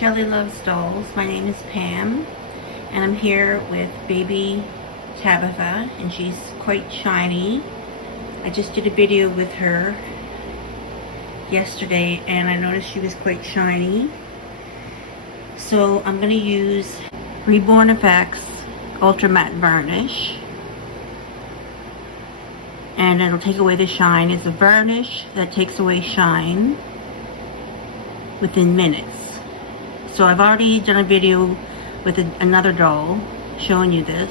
Shelly Loves Dolls. My name is Pam, and I'm here with baby Tabitha, and she's quite shiny. I just did a video with her yesterday, and I noticed she was quite shiny. So I'm going to use Reborn Effects Ultra Matte Varnish, and it'll take away the shine. It's a varnish that takes away shine within minutes. So I've already done a video with another doll showing you this,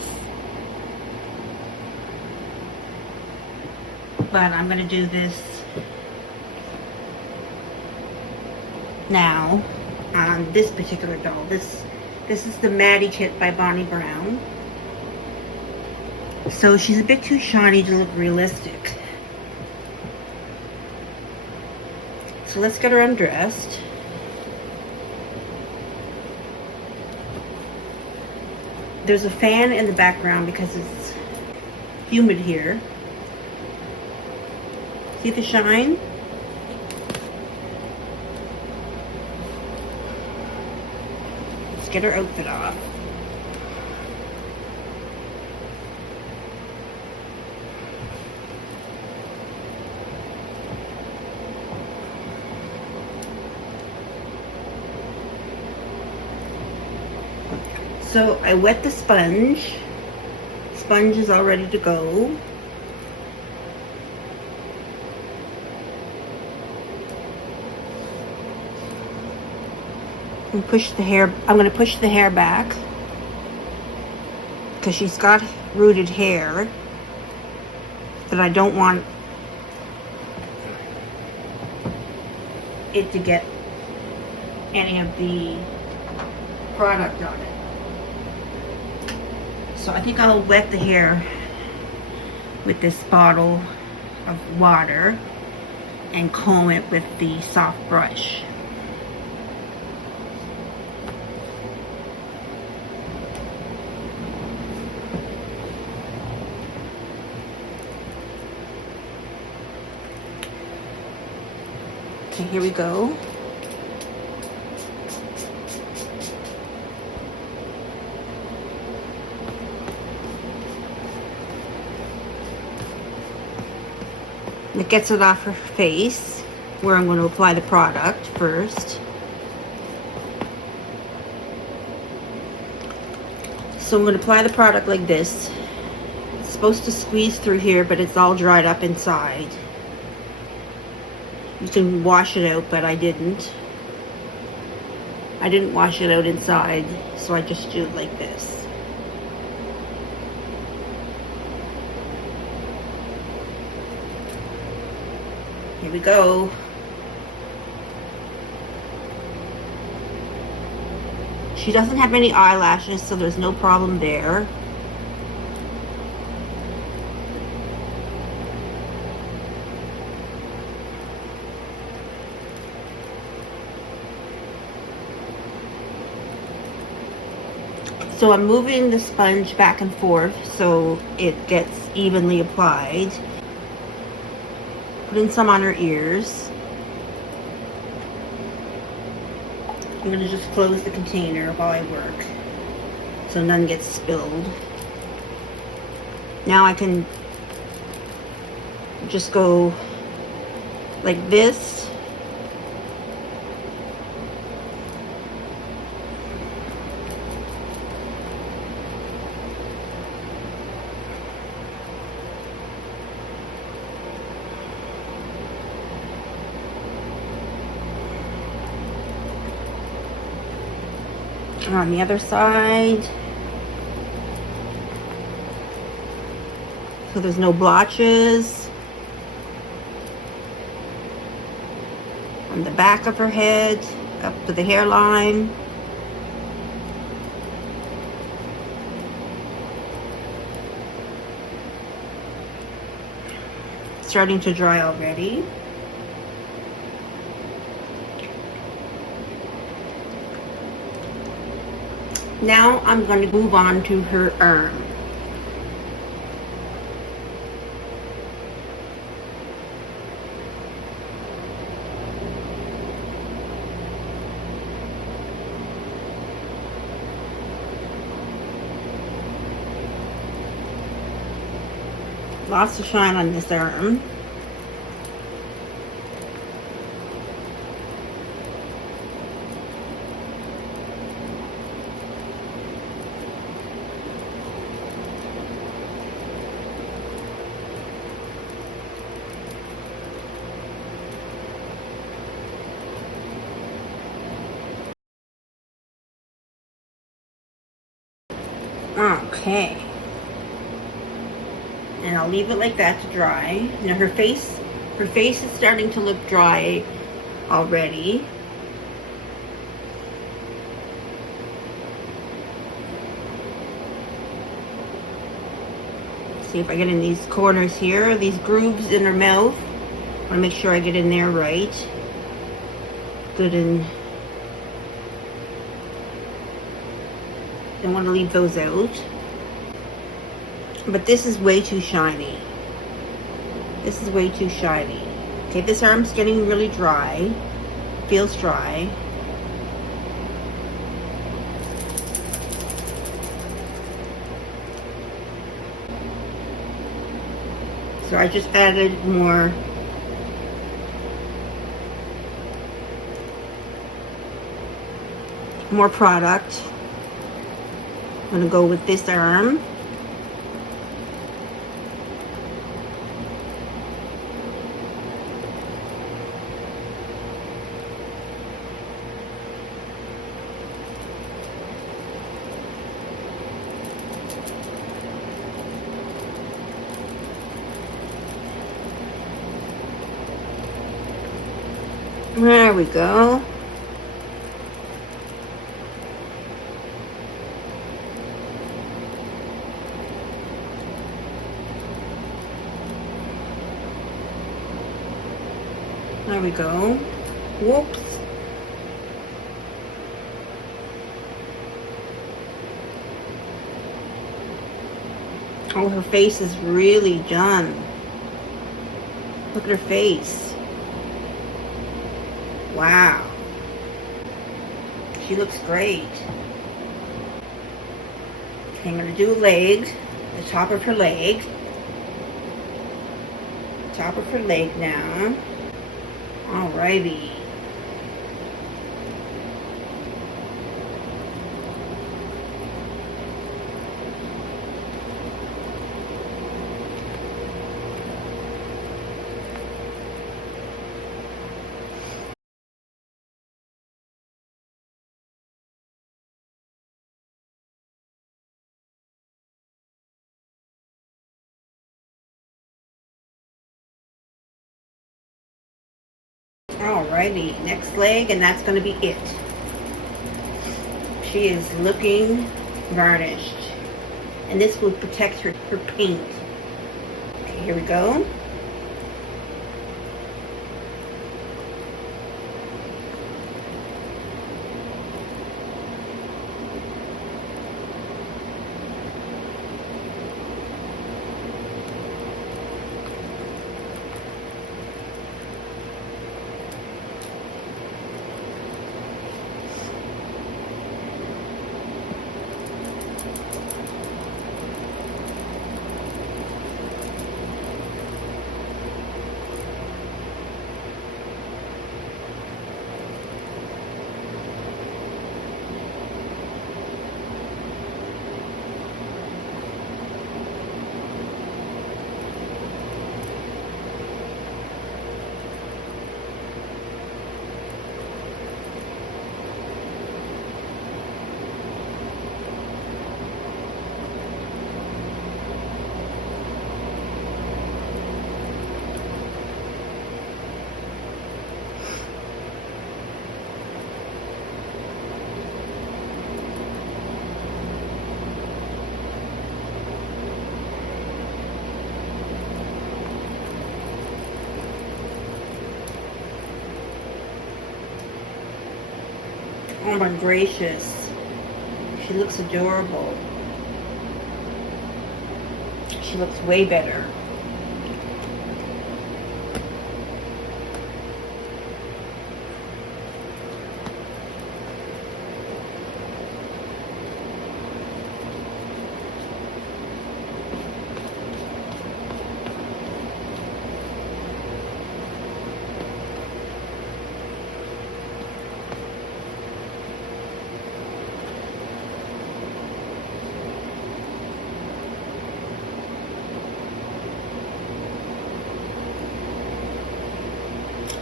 but I'm going to do this now on this particular doll. This is the Maddie kit by Bonnie Brown. So she's a bit too shiny to look realistic. So let's get her undressed. There's a fan in the background because it's humid here. See the shine? Let's get her outfit off. So I wet the sponge. Sponge is all ready to go. And push the hair. I'm going to push the hair back because she's got rooted hair that I don't want it to get any of the product on it. So I think I'll wet the hair with this bottle of water and comb it with the soft brush. Okay, here we go. It gets it off her face, where I'm going to apply the product first. So I'm going to apply the product like this. It's supposed to squeeze through here, but it's all dried up inside. You can wash it out, but I didn't. I didn't wash it out inside, so I just do it like this. Here we go. She doesn't have any eyelashes, so there's no problem there. So I'm moving the sponge back and forth so it gets evenly applied. Putting some on her ears. I'm going to just close the container while I work so none gets spilled. Now I can just go like this. And on the other side, so there's no blotches. On the back of her head, up to the hairline. Starting to dry already. Now I'm going to move on to her arm. Lots of shine on this arm. Okay. And I'll leave it like that to dry. Now her face is starting to look dry already. See if I get in these corners here, these grooves in her mouth. I want to make sure I get in there right. Good, and don't want to leave those out. But this is way too shiny. This is way too shiny. Okay, this arm's getting really dry. Feels dry. So I just added more product. I'm gonna go with this arm. There we go. There we go. Whoops. Oh, her face is really done. Look at her face. Wow. She looks great. Okay, I'm going to do a leg, the top of her leg. Top of her leg now. Alrighty. Alrighty, next leg, and that's going to be it. She is looking varnished, and this will protect her paint. Okay, here we go. Oh my gracious. She looks adorable. She looks way better.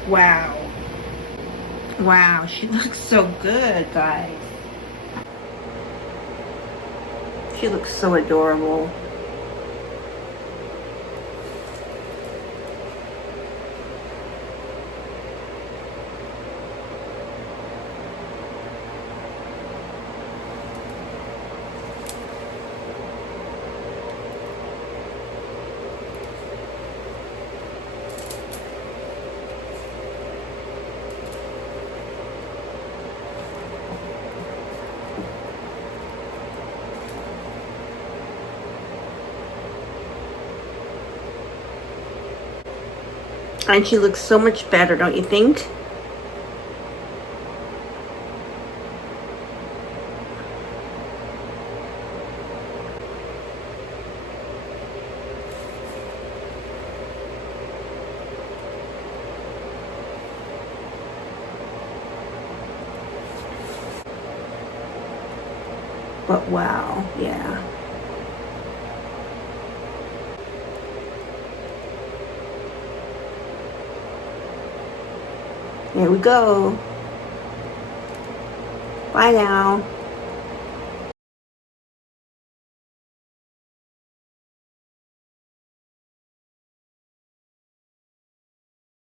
Wow. Wow, she looks so good, guys. She looks so adorable. And she looks so much better, don't you think? But wow, yeah. There we go. Bye now.